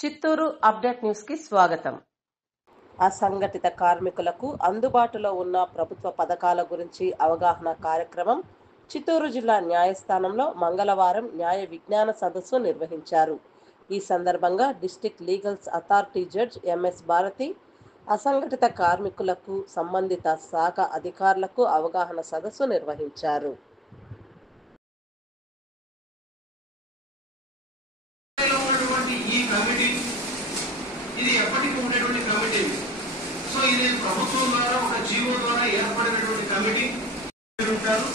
Chittoor update news కి స్వాగతం. అసంఘటిత కార్మికులకు అందుబాటులో ఉన్న ప్రభుత్వ పథకాల గురించి అవగాహన కార్యక్రమం చిత్తూరు జిల్లా న్యాయస్థానంలో మంగళవారం న్యాయ విజ్ఞాన సదస్సు నిర్వహించారు. ఈ సందర్భంగా district legals authority judge MS Bharathi అసంఘటిత కార్మికులకు సంబంధిత శాఖ అధికారులకు అవగాహన సదస్సు నిర్వహించారు. ఇది ఎప్పటికీ ఉండేటువంటి కమిటీ. సో ఇది ప్రభుత్వం ద్వారా ఒక జీవో ద్వారా ఏర్పడినటువంటి కమిటీ ఉంటారు.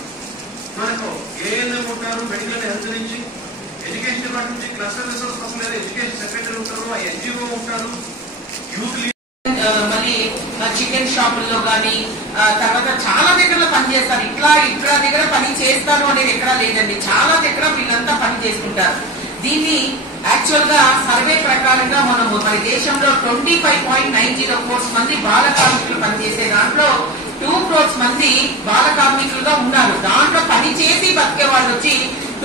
మనకు ఏఎన్ఎం ఉంటారు, మెడికల్ హెల్త్ నుంచి, ఎడ్యుకేషన్ డిపార్ట్మెంట్ నుంచి cluster resource person education secretary ఉంటారు, ఎన్జిఓ ఉంటారు, యూత్ మళ్ళీ చికెన్ షాపుల్లో కానీ తర్వాత చాలా దగ్గర పని చేస్తారు. ఇక్కడ దగ్గర పని చేస్తారు అనేది ఎక్కడా లేదండి. చాలా దగ్గర వీళ్ళంతా పని చేసుకుంటారు. దీన్ని యాక్చువల్ గా సర్వే ప్రకారంగా మనము మన దేశంలో 25.90 crores మంది బాల కార్మికులు పనిచేసే దాంట్లో 2 crores మంది బాల కార్మికులుగా ఉన్నారు. దాంట్లో పని చేసి బతికే వాళ్ళు వచ్చి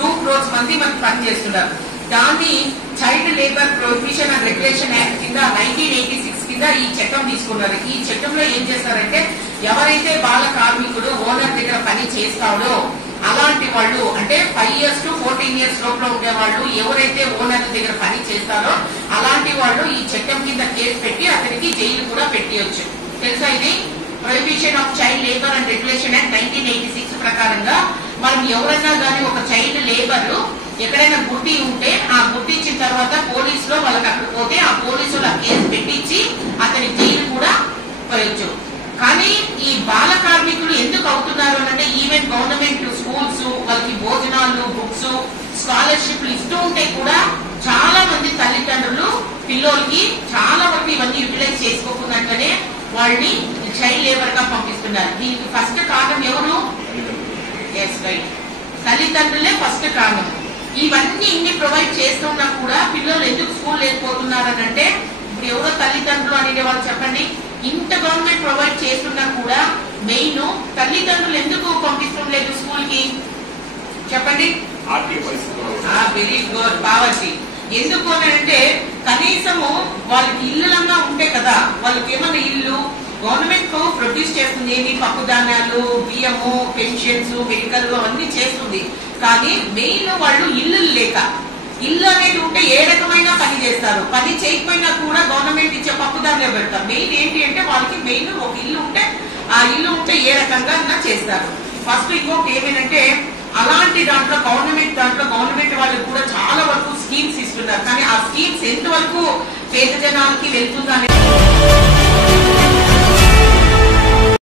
2 crores మంది మనకి పని చేస్తున్నారు. దాన్ని child labour prohibition and regulation act కింద 1986 కింద ఈ చట్టం తీసుకున్నారు. ఈ చట్టంలో ఏం చేస్తారంటే ఎవరైతే బాల కార్మికుడు ఓనర్ దగ్గర పని చేస్తాడో అలాంటి వాళ్ళు అంటే 5 years to 14 years లోపల ఉండే వాళ్ళు ఎవరైతే ఓనర్ దగ్గర పని చేస్తారో అలాంటి వాళ్ళు ఈ చట్టం కింద కేసు పెట్టి అతనికి జైలు కూడా పెట్టియొచ్చు. తెలుసా? ఇది prohibition of child labour and regulation act 1986 ప్రకారంగా మనం ఎవరైనా కానీ ఒక చైల్డ్ లేబర్ ఎక్కడైనా గుర్తి ఉంటే ఆ గుర్తించిన తర్వాత పోలీసులో వాళ్ళకి అక్కడ పోతే ఆ పోలీసులు ఆ కేసు పెట్టించి అతని జైలు కూడా పోయొచ్చు. కానీ ఈ బాల కార్మికులు ఎందుకు అవుతున్నారు అంటే ఈవెన్ గవర్నమెంట్ స్కూల్స్ వాళ్ళకి భోజనాలు, బుక్స్, స్కాలర్షిప్లు ఇస్తూ ఉంటే కూడా చాలా మంది తల్లిదండ్రులు పిల్లలకి చాలా వరకు ఇవన్నీ యూటిలైజ్ చేసుకోకున్నట్లనే వాళ్ళని చైల్డ్ లేబర్ గా పంపిస్తున్నారు. దీనికి ఫస్ట్ కారణం ఎవరు? ఎస్ రైట్, తల్లిదండ్రులే ఫస్ట్ కారణం. ఇవన్నీ ఇన్ని ప్రొవైడ్ చేస్తున్నా కూడా పిల్లలు ఎందుకు స్కూల్ లేకపోతున్నారు అని అంటే ఇప్పుడు ఎవరో తల్లిదండ్రులు అనే వాళ్ళు చెప్పండి. ఇంత గవర్నమెంట్ ప్రొవైడ్ చేస్తున్నా కూడా మెయిన్ తల్లిదండ్రులు ఎందుకు పంపిస్తాం లేదు స్కూల్ కి చెప్పండి? Very good, poverty. ఎందుకు అని అంటే కనీసము వాళ్ళకి ఇల్లులన్నా ఉంటాయి కదా. వాళ్ళకి ఏమన్నా ఇల్లు గవర్నమెంట్ ప్రొడ్యూస్ చేస్తుంది, ఏమి పప్పు ధాన్యాలు, బియ్యము, పెన్షన్స్, మెడికల్ అవన్నీ చేస్తుంది. కానీ మెయిన్ వాళ్ళు ఇల్లు లేక, ఇల్లు అనేది ఉంటే ఏ రకమైన పని చేస్తారు. పని చేయకపోయినా కూడా గవర్నమెంట్ ఇచ్చే పప్పుదారులే పెడతారు. మెయిన్ ఏంటి అంటే వాళ్ళకి మెయిన్ ఒక ఇల్లు ఉంటే ఆ ఇల్లు ఉంటే ఏ రకంగా చేస్తారు. ఫస్ట్ ఇంకొకటి ఏమేంటంటే అలాంటి దాంట్లో గవర్నమెంట్ వాళ్ళకి కూడా చాలా వరకు స్కీమ్స్ ఇస్తున్నారు. కానీ ఆ స్కీమ్స్ ఎంతవరకు పేద జనాలకి వెళ్తుందా